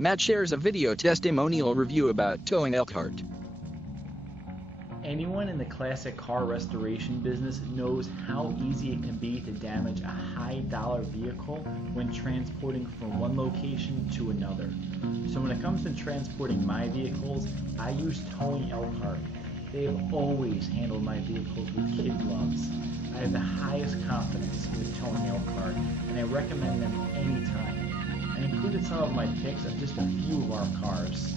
Matt shares a video testimonial review about towing Elkhart. Anyone in the classic car restoration business knows how easy it can be to damage a high-dollar vehicle when transporting from one location to another. So when it comes to transporting my vehicles, I use Towing Elkhart. They have always handled my vehicles with kid gloves. I have the highest confidence with Towing Elkhart, and I recommend them anytime. I included some of my picks of just a few of our cars.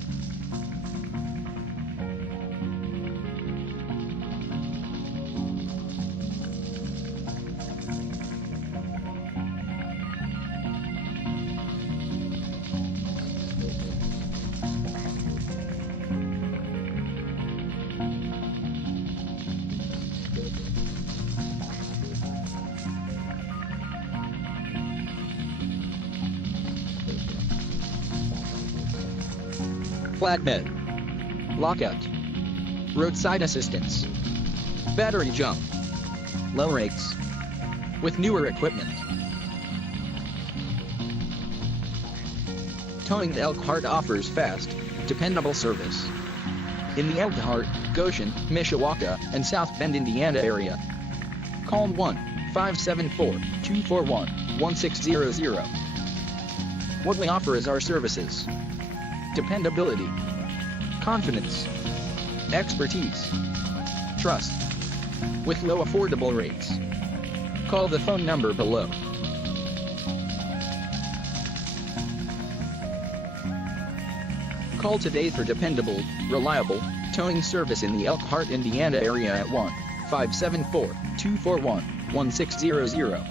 Flatbed, lockout, roadside assistance, battery jump, low rates, with newer equipment. Towing Elkhart offers fast, dependable service. In the Elkhart, Goshen, Mishawaka, and South Bend, Indiana area. Call 1-574-241-1600. What we offer is our services: dependability, confidence, expertise, trust, with low affordable rates. Call the phone number below. Call today for dependable, reliable towing service in the Elkhart, Indiana area at 1-574-241-1600.